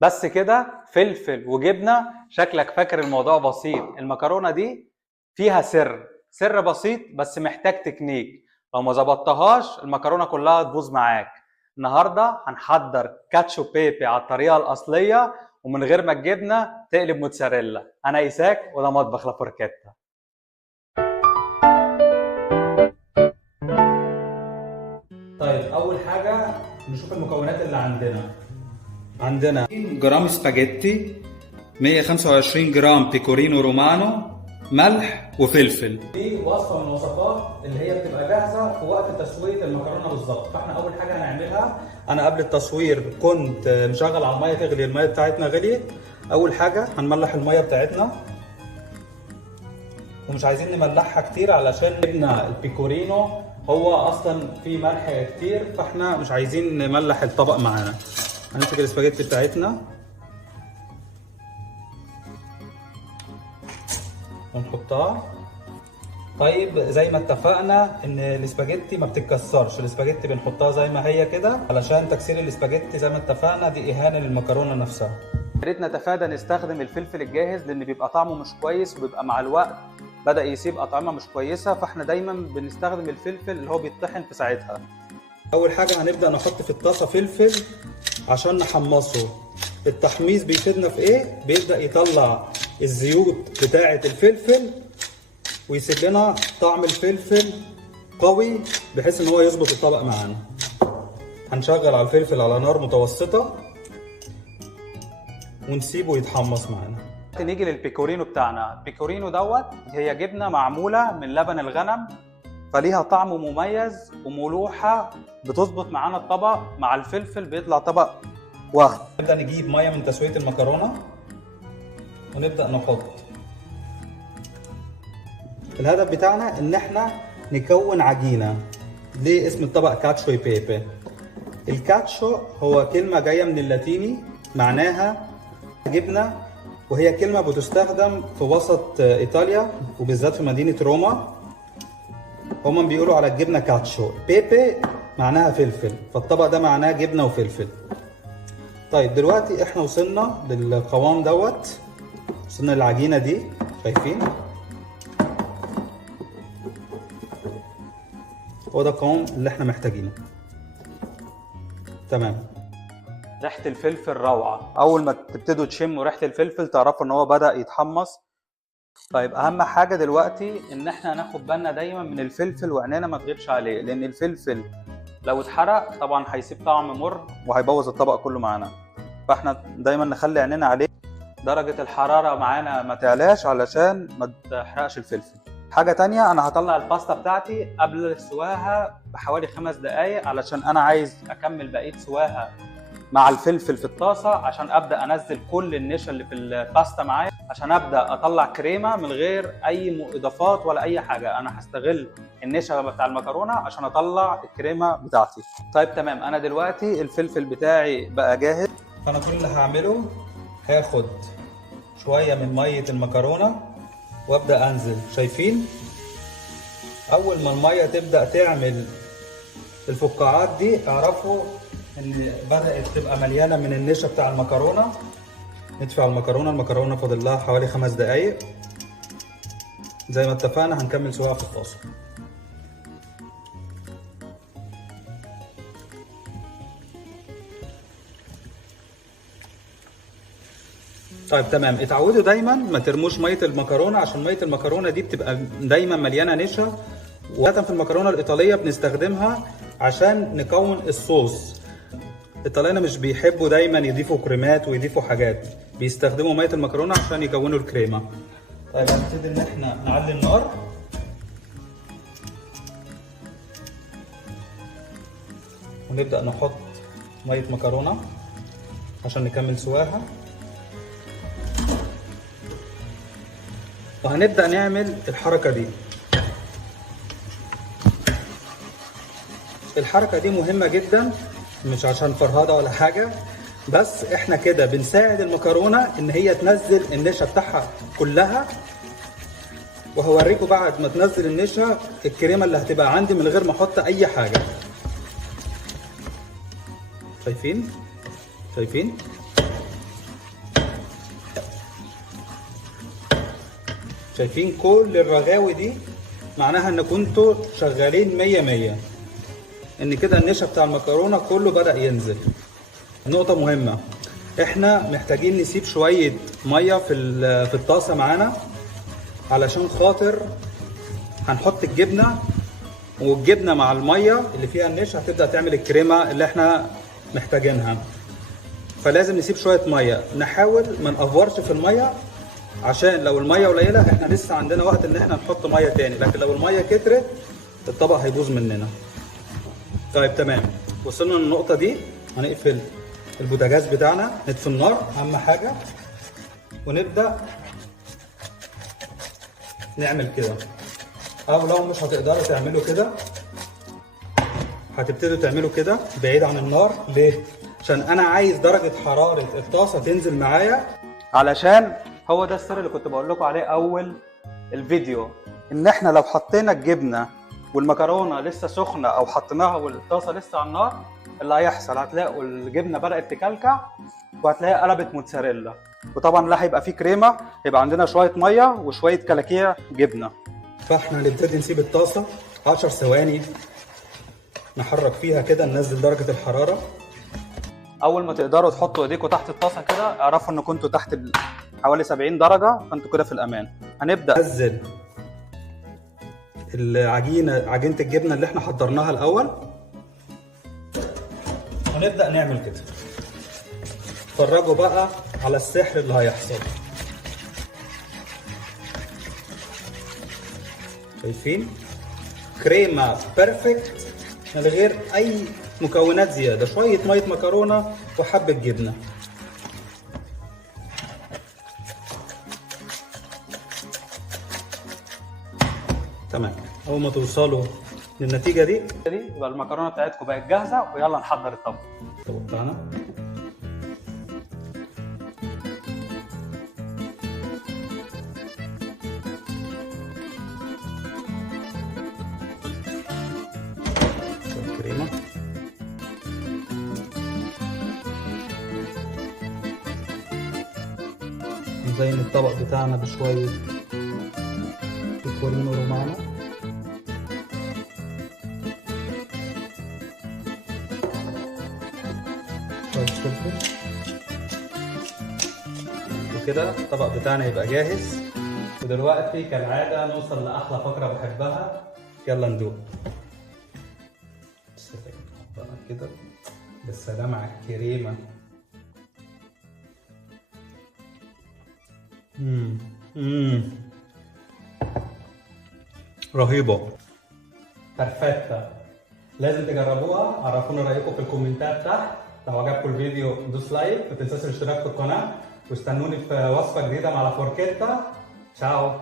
بس كده فلفل وجبنه. شكلك فاكر الموضوع بسيط. المكرونه دي فيها سر بسيط بس محتاج تكنيك. لو ما ظبطتهاش المكرونه كلها تبوظ معاك. النهارده هنحضر كاتشو بيبي على الطريقه الاصليه ومن غير ما الجبنه تقلب موتزاريلا. انا ايساك وده مطبخ لافوركيتا. طيب اول حاجه نشوف المكونات اللي عندنا جرام سباجيتي، 125 جرام بيكورينو رومانو، ملح وفلفل. دي وصفه من الوصفات اللي هي بتبقى جاهزه في وقت تسويه المكرونه بالظبط. فاحنا اول حاجه هنعملها، انا قبل التصوير كنت مشغل على الميه تغلي. الميه بتاعتنا غليت. اول حاجه هنملح الميه بتاعتنا، ومش عايزين نملحها كتير علشان جبنا البيكورينو هو اصلا فيه ملح كتير، فاحنا مش عايزين نملح الطبق معانا. هنمسك الاسباجيتي بتاعتنا ونحطها. طيب زي ما اتفقنا ان الاسباجيتي ما بتتكسرش، الاسباجيتي بنحطها زي ما هي كده علشان تكسير الاسباجيتي زي ما اتفقنا دي اهانه للمكرونه نفسها. يا ريت نتفادى نستخدم الفلفل الجاهز لان بيبقى طعمه مش كويس، وبيبقى مع الوقت بدأ يسيب اطعمه مش كويسه، فاحنا دايما بنستخدم الفلفل اللي هو بيتطحن في ساعتها. اول حاجه هنبدأ نحط في الطاسه فلفل عشان نحمصه. التحميص بيفيدنا في ايه؟ بيبدأ يطلع الزيوت بتاعه الفلفل ويسيب لنا طعم الفلفل قوي بحيث ان هو يظبط الطبق معانا. هنشغل على الفلفل على نار متوسطه ونسيبه يتحمص معانا. نيجي للبيكورينو بتاعنا. البيكورينو دوت هي جبنه معموله من لبن الغنم، فليها طعم مميز وملوحه بتظبط معانا الطبق. مع الفلفل بيطلع طبق واخد. نبدا نجيب ميه من تسويه المكرونه ونبدا نحط. الهدف بتاعنا ان احنا نكون عجينه. ليه اسم الطبق كاتشو بيبي؟ الكاتشو هو كلمه جايه من اللاتيني معناها جبنه، وهي كلمه بتستخدم في وسط ايطاليا وبالذات في مدينه روما. هما بيقولوا على الجبنه كاتشو. بيبي معناها فلفل، فالطبق ده معناه جبنه وفلفل. طيب دلوقتي احنا وصلنا للقوام دوت، وصلنا للعجينه دي. شايفين؟ هو ده القوام اللي احنا محتاجينه. تمام. ريحة الفلفل روعة. أول ما تبتدوا تشموا ريحة الفلفل تعرفوا إن هو بدأ يتحمص. طيب أهم حاجة دلوقتي إن إحنا ناخد بالنا دايما من الفلفل وعينينا ما تغيبش عليه، لأن الفلفل لو اتحرق طبعا هيسيب طعم مر وهيبوظ الطبق كله معانا. فإحنا دايما نخلي عينينا عليه. درجة الحرارة معانا ما تعلاش علشان ما تحرقش الفلفل. حاجة تانية، أنا هطلع الباستا بتاعتي قبل سواها بحوالي 5 دقايق علشان أنا عايز أكمل بقية سواها مع الفلفل في الطاسة عشان أبدأ أنزل كل النشا اللي في الباستا معايا، عشان أبدأ أطلع كريمة من غير أي إضافات ولا أي حاجة. أنا هستغل النشا بتاع المكرونة عشان أطلع الكريمة بتاعتي. طيب تمام، أنا دلوقتي الفلفل بتاعي بقى جاهز. فأنا كل اللي هعمله هاخد شوية من مية المكرونة وابدا انزل. شايفين؟ اول ما الميه تبدا تعمل الفقاعات دي اعرفوا ان بدات تبقى مليانه من النشا بتاع المكرونه. ندفع المكرونه فاضل لها حوالي 5 دقايق. زي ما اتفقنا هنكمل سواها في الطاسه. طيب تمام. اتعودوا دايما ما ترموش ميه المكرونه عشان ميه المكرونه دي بتبقى دايما مليانه نشا، وخاصة في المكرونه الايطاليه بنستخدمها عشان نكون الصوص. الايطاليين مش بيحبوا دايما يضيفوا كريمات ويضيفوا حاجات، بيستخدموا ميه المكرونه عشان يكونوا الكريمه. طيب هنبتدي ان احنا نعلي النار ونبدا نحط ميه مكرونه عشان نكمل سواها، وهنبدأ نعمل الحركة دي. الحركة دي مهمة جدا، مش عشان فرهدة ولا حاجة، بس احنا كده بنساعد المكرونة ان هي تنزل النشا بتاعها كلها. وهوريكم بعد ما تنزل النشا الكريمة اللي هتبقى عندي من غير ما احط اي حاجة. شايفين؟ شايفين كل الرغاوي دي؟ معناها ان كنتوا شغالين 100 ان كده النشا بتاع المكرونه كله بدأ ينزل. نقطه مهمه، احنا محتاجين نسيب شويه ميه في الطاسه معانا، علشان خاطر هنحط الجبنه، والجبنه مع الميه اللي فيها النشا هتبدا تعمل الكريمه اللي احنا محتاجينها. فلازم نسيب شويه ميه، نحاول ما نافورش في الميه، عشان لو الميه قليله احنا لسه عندنا وقت ان احنا نحط ميه تاني، لكن لو الميه كترت الطبق هيبوظ مننا. طيب تمام، وصلنا للنقطه دي. هنقفل البوتاجاز بتاعنا، نطفي النار اهم حاجه، ونبدا نعمل كده. او لو مش هتقدروا تعملوا كده هتبتدوا تعملوا كده بعيد عن النار. ليه؟ عشان انا عايز درجه حراره الطاسه تنزل معايا، علشان هو ده السر اللي كنت بقول لكم عليه اول الفيديو، ان احنا لو حطينا الجبنه والمكرونه لسه سخنه او حطيناها والطاسه لسه على النار، اللي هيحصل هتلاقوا الجبنه بدات تكلكع وهتلاقيها قلبت موتزاريلا، وطبعا لا هيبقى فيه كريمه، هيبقى عندنا شويه ميه وشويه كلاكيع جبنه. فاحنا هنبتدي نسيب الطاسه 10 ثواني نحرك فيها كده، ننزل درجه الحراره. اول ما تقدروا تحطوا ايديكم تحت الطاسه كده اعرفوا ان كنتوا تحت حوالي 70 درجه، فانتوا كده في الامان. هنبدا ننزل عجينه الجبنه اللي احنا حضرناها الاول، ونبدا نعمل كده. اتفرجوا بقى على السحر اللي هيحصل. شايفين؟ كريمه بيرفكت من غير اي مكونات زياده، شويه ميه مكرونه وحبه جبنه. تمام، اول ما توصلوا للنتيجه دي يبقى المكرونه بتاعتكم بقت جاهزه، ويلا نحضر الطبق بتاعنا. كريمه، نزين الطبق بتاعنا بشويه بيكورينو رومانو، شويه فلفل، وكده الطبق بتاعنا يبقى جاهز. ودلوقتي كالعاده نوصل لاحلى فقره بحبها، يلا ندوق. كده بالسلام على الكريمه. رهيبه، بيرفكتا. لازم تجربوها، عرفونا رايكم في الكومنتات تحت. لو عجبكم الفيديو دوس لايك، ما تنساش الاشتراك في القناه، واستنوني في وصفه جديده مع لا فوركيتا. تشاو.